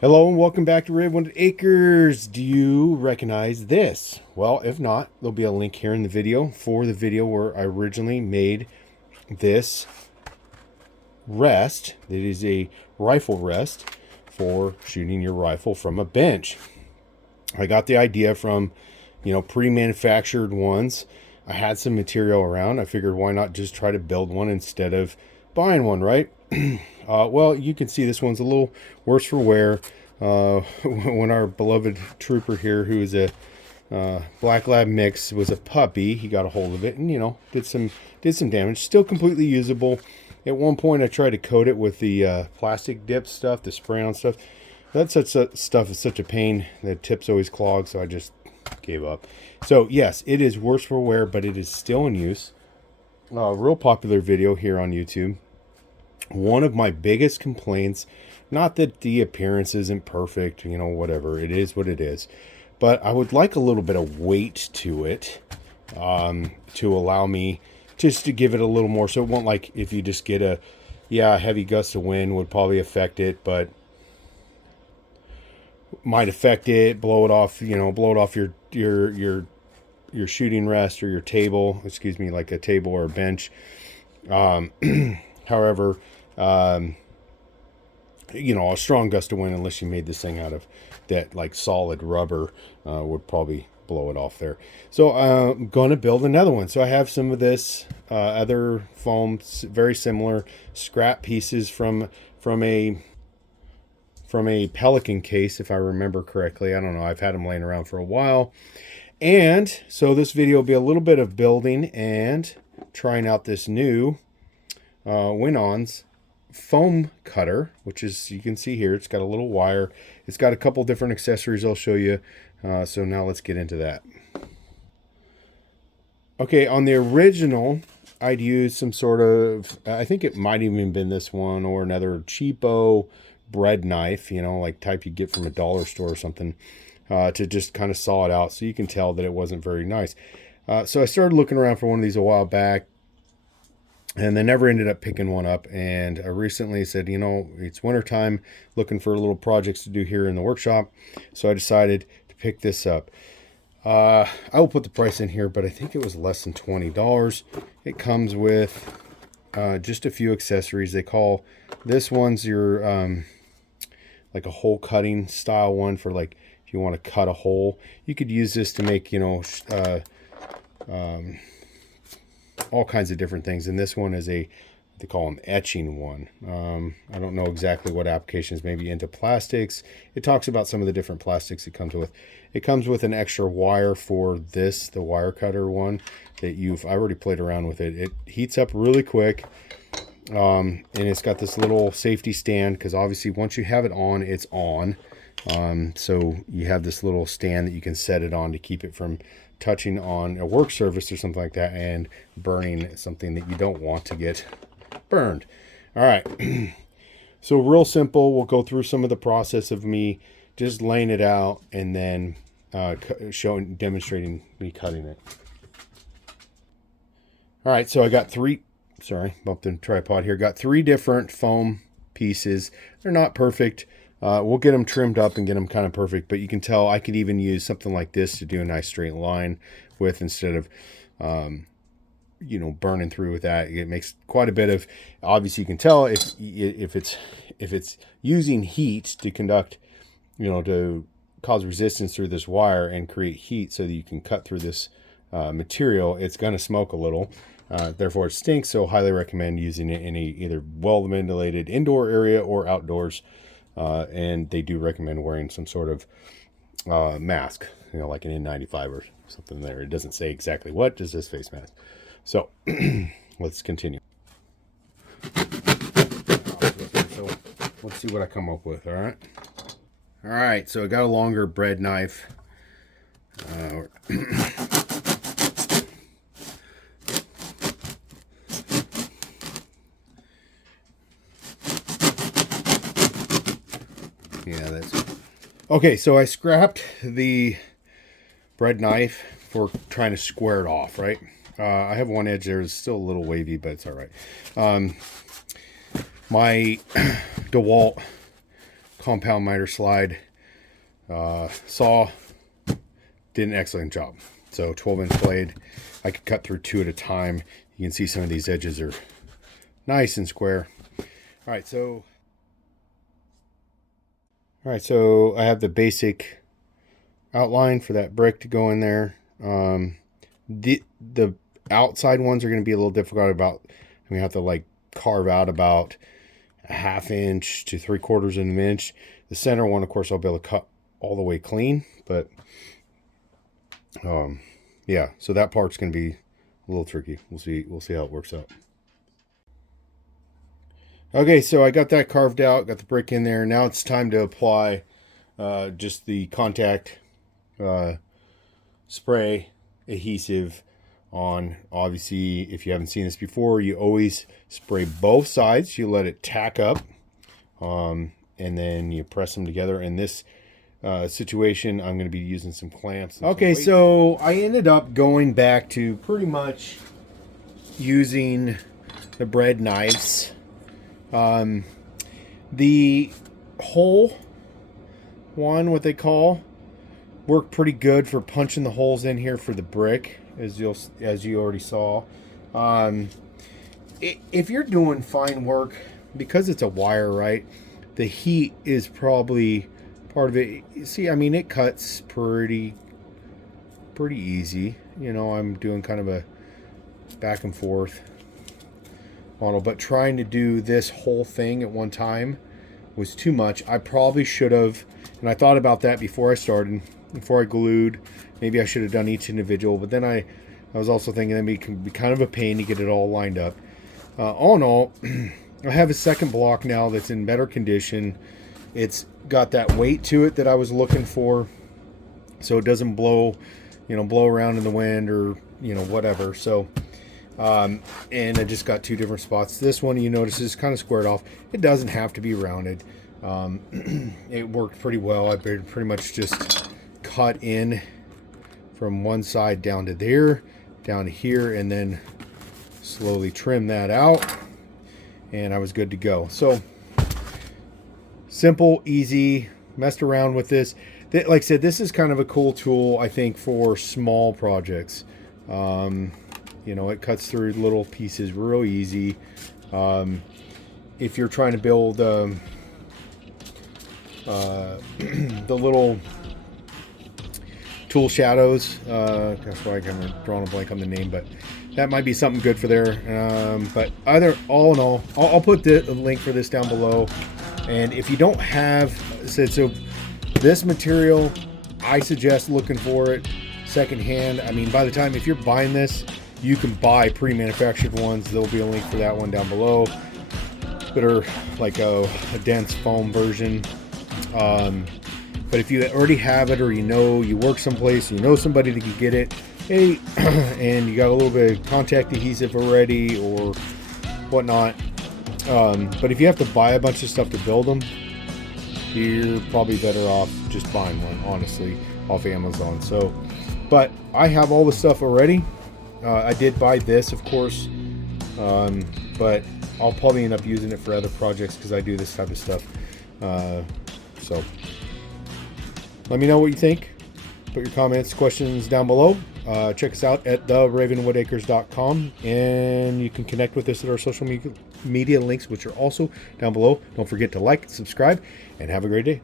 Hello and welcome back to Red 100 Acres. Do you recognize this? Well, if not, there'll be a link here in the video for the video where I originally made this rest. It is a rifle rest for shooting your rifle from a bench. I got the idea from, pre-manufactured ones. I had some material around. I figured why not just try to build one instead of buying one, right? Well, you can see this one's a little worse for wear. When our beloved trooper here, who is a black lab mix, was a puppy, he got a hold of it and did some damage. Still completely usable. At one point, I tried to coat it with the plastic dip stuff, the spray on stuff. That stuff is such a pain. The tips always clog, so I just gave up. So yes, it is worse for wear, but it is still in use. Real popular video here on YouTube. One of my biggest complaints, not that the appearance isn't perfect, whatever, it is what it is, but I would like a little bit of weight to it, to allow me just to give it a little more, so it won't, like, if you just get a heavy gust of wind would probably affect it, but might affect it, blow it off your shooting rest or your table, like a table or a bench. However, a strong gust of wind, unless you made this thing out of that like solid rubber, would probably blow it off there. So I'm going to build another one. So I have some of this other foam, very similar scrap pieces from a Pelican case, if I remember correctly. I don't know. I've had them laying around for a while. And so this video will be a little bit of building and trying out this new Win-On's foam cutter, which is, you can see here, it's got a little wire. It's got a couple different accessories I'll show you. So now let's get into that. Okay, on the original, I'd use some sort of, I think it might even been this one or another cheapo bread knife, like type you get from a dollar store or something, to just kind of saw it out so you can tell that it wasn't very nice. So I started looking around for one of these a while back, and they never ended up picking one up. And I recently said, it's wintertime, looking for little projects to do here in the workshop. So I decided to pick this up. I will put the price in here, but I think it was less than $20. It comes with just a few accessories. They call this one's your like a hole cutting style one for, like, if you want to cut a hole. You could use this to make all kinds of different things, and this one is they call them etching one. I don't know exactly what applications, maybe into plastics. It talks about some of the different plastics it comes with. It comes with an extra wire for this, the wire cutter one that I already played around with it. It heats up really quick, and it's got this little safety stand, because obviously once you have it on, it's on. So you have this little stand that you can set it on to keep it from touching on a work surface or something like that and burning something that you don't want to get burned. All right. So real simple. We'll go through some of the process of me just laying it out and then demonstrating me cutting it. All right. So I got bumped the tripod here. Got 3 different foam pieces. They're not perfect. We'll get them trimmed up and get them kind of perfect, but you can tell I could even use something like this to do a nice straight line with, instead of, burning through with that. It makes quite a bit of, obviously you can tell if it's using heat to conduct, to cause resistance through this wire and create heat so that you can cut through this material, it's going to smoke a little. Therefore it stinks, so highly recommend using it in a either well-ventilated indoor area or outdoors. And they do recommend wearing some sort of mask, like an N95 or something there. It doesn't say exactly what, just this face mask. So let's continue. So let's see what I come up with. All right. So I got a longer bread knife. Yeah, that's okay. So I scrapped the bread knife for trying to square it off, right? I have one edge there. It's still a little wavy, but it's all right. My DeWalt compound miter slide saw did an excellent job. So 12-inch blade, I could cut through 2 at a time. You can see some of these edges are nice and square. All right, so I have the basic outline for that brick to go in there. The outside ones are going to be a little difficult. I'm going to have to like carve out about a 1/2 inch to 3/4 of an inch. The center one, of course, I'll be able to cut all the way clean, but yeah, so that part's going to be a little tricky. We'll see how it works out. Okay, so I got that carved out, got the brick in there. Now it's time to apply just the contact spray adhesive on. Obviously, if you haven't seen this before, you always spray both sides. You let it tack up, and then you press them together. In this situation, I'm going to be using some clamps. Okay, so I ended up going back to pretty much using the bread knives. The hole one, what they call, worked pretty good for punching the holes in here for the brick, as you already saw. If you're doing fine work, because it's a wire, right, the heat is probably part of it. You see, I mean, it cuts pretty easy. You know, I'm doing kind of a back and forth model, but trying to do this whole thing at one time was too much. I probably should have, and I thought about that before I started, before I glued. Maybe I should have done each individual, but then I was also thinking that it can be kind of a pain to get it all lined up. All in all, I have a second block now that's in better condition. It's got that weight to it that I was looking for, so it doesn't blow around in the wind or whatever. So and I just got 2 different spots. This one, you notice, is kind of squared off. It doesn't have to be rounded. It worked pretty well. I pretty much just cut in from one side down to there, down to here, and then slowly trim that out, and I was good to go. So simple, easy. Messed around with this. Like I said, this is kind of a cool tool, I think, for small projects. It cuts through little pieces real easy. If you're trying to build the little tool shadows, that's why I kind of drawn a blank on the name, but that might be something good for there. But all in all, I'll put the link for this down below. And if you don't have, so this material, I suggest looking for it secondhand. I mean, by the time, if you're buying this, you can buy pre-manufactured ones. There'll be a link for that one down below, that are like a dense foam version. But if you already have it, or you work someplace, somebody that can get it, hey, and you got a little bit of contact adhesive already or whatnot. But if you have to buy a bunch of stuff to build them, you're probably better off just buying one, honestly, off Amazon. So, but I have all the stuff already. I did buy this, of course, but I'll probably end up using it for other projects because I do this type of stuff. So let me know what you think. Put your comments, questions down below. Check us out at theravenwoodacres.com, and you can connect with us at our social media links, which are also down below. Don't forget to like, subscribe, and have a great day.